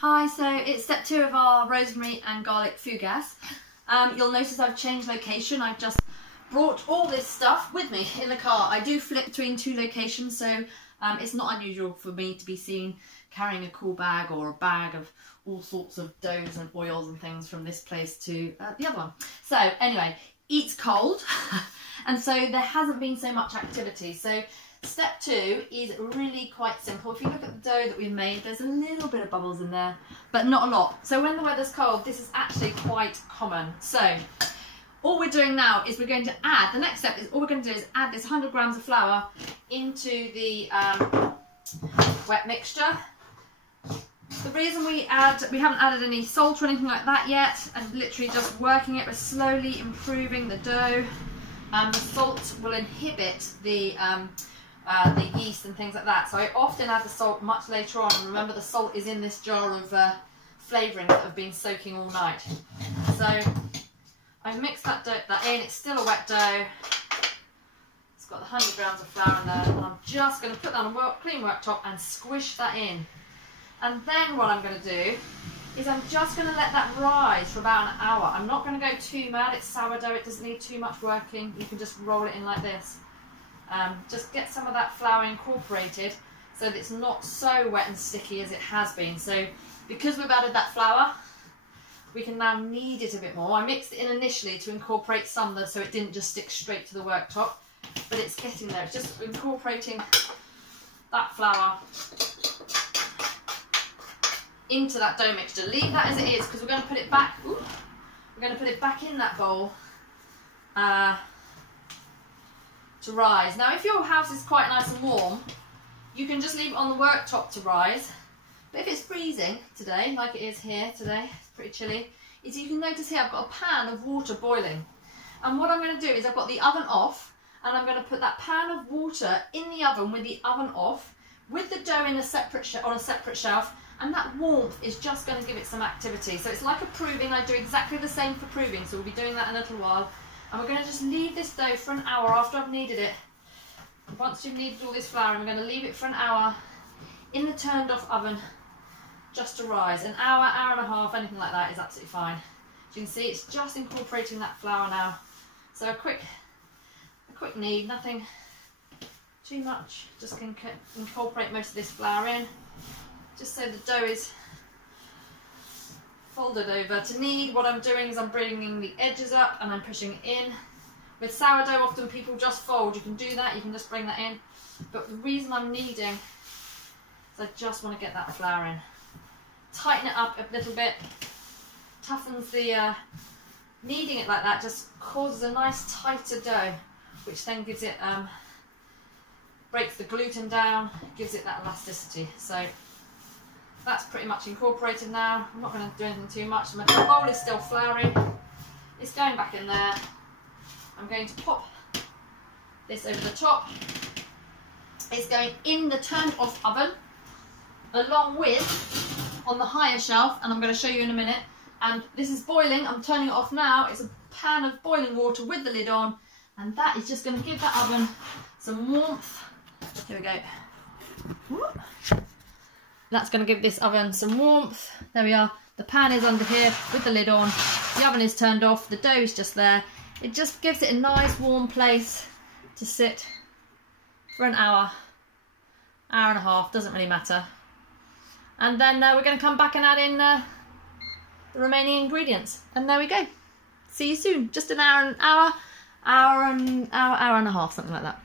Hi, so it's step 2 of our rosemary and garlic fougasse. You'll notice I've changed location. I've just brought all this stuff with me in the car. I do flip between 2 locations, so it's not unusual for me to be seen carrying a cool bag or a bag of all sorts of doughs and oils and things from this place to the other one. So anyway, it's cold and so there hasn't been so much activity. So step 2 is really quite simple. If you look at the dough that we've made, there's a little bit of bubbles in there, but not a lot. So when the weather's cold, this is actually quite common. So all we're doing now is we're going to add, the next step is all we're going to do is add this 100 grams of flour into the wet mixture. The reason we haven't added any salt or anything like that yet, and literally just working it, we're slowly improving the dough. The salt will inhibit the yeast and things like that, so I often add the salt much later on. And remember, the salt is in this jar of flavouring that have been soaking all night. So I've mixed that in. It's still a wet dough. It's got the 100 grams of flour in there, and I'm just going to put that on a clean worktop and squish that in. And then what I'm going to do is I'm just going to let that rise for about an hour. I'm not going to go too mad. It's sourdough. It doesn't need too much working. You can just roll it in like this. Just get some of that flour incorporated so that it's not so wet and sticky as it has been. So because we've added that flour, we can now knead it a bit more. I mixed it in initially to incorporate some of so it didn't just stick straight to the worktop, but it's getting there. It's just incorporating that flour into that dough mixture. Leave that as it is because we're going to put it back. We're going to put it back in that bowl to rise. Now, if your house is quite nice and warm, you can just leave it on the worktop to rise. But if it's freezing today, like it is here today, it's pretty chilly, is you can notice here I've got a pan of water boiling. And what I'm going to do is I've got the oven off, and I'm going to put that pan of water in the oven with the oven off, with the dough in a separate on a separate shelf, and that warmth is just going to give it some activity. So it's like a proving. I do exactly the same for proving, so we'll be doing that in a little while. And we're going to just leave this dough for an hour after I've kneaded it. Once you've kneaded all this flour, I'm going to leave it for an hour in the turned off oven just to rise. An hour, hour and a half, anything like that is absolutely fine. As you can see, it's just incorporating that flour now. So a quick knead, nothing too much. Just can incorporate most of this flour in, just so the dough is folded over. To knead, what I'm doing is I'm bringing the edges up and I'm pushing it in. With sourdough, often people just fold. You can do that, you can just bring that in. But the reason I'm kneading is I just want to get that flour in. Tighten it up a little bit, toughens the, kneading it like that just causes a nice tighter dough, which then gives it, breaks the gluten down, gives it that elasticity. So that's pretty much incorporated now. I'm not going to do anything too much. My bowl is still floury. It's going back in there. I'm going to pop this over the top. It's going in the turned off oven along with on the higher shelf, and I'm going to show you in a minute. And this is boiling. I'm turning it off now. It's a pan of boiling water with the lid on, and that is just going to give that oven some warmth. Here we go. Whoop. That's going to give this oven some warmth. There we are. The pan is under here with the lid on. The oven is turned off. The dough is just there. It just gives it a nice warm place to sit for an hour, hour and a half, doesn't really matter. And then we're going to come back and add in the remaining ingredients. And there we go. See you soon. Just an hour and a half, something like that.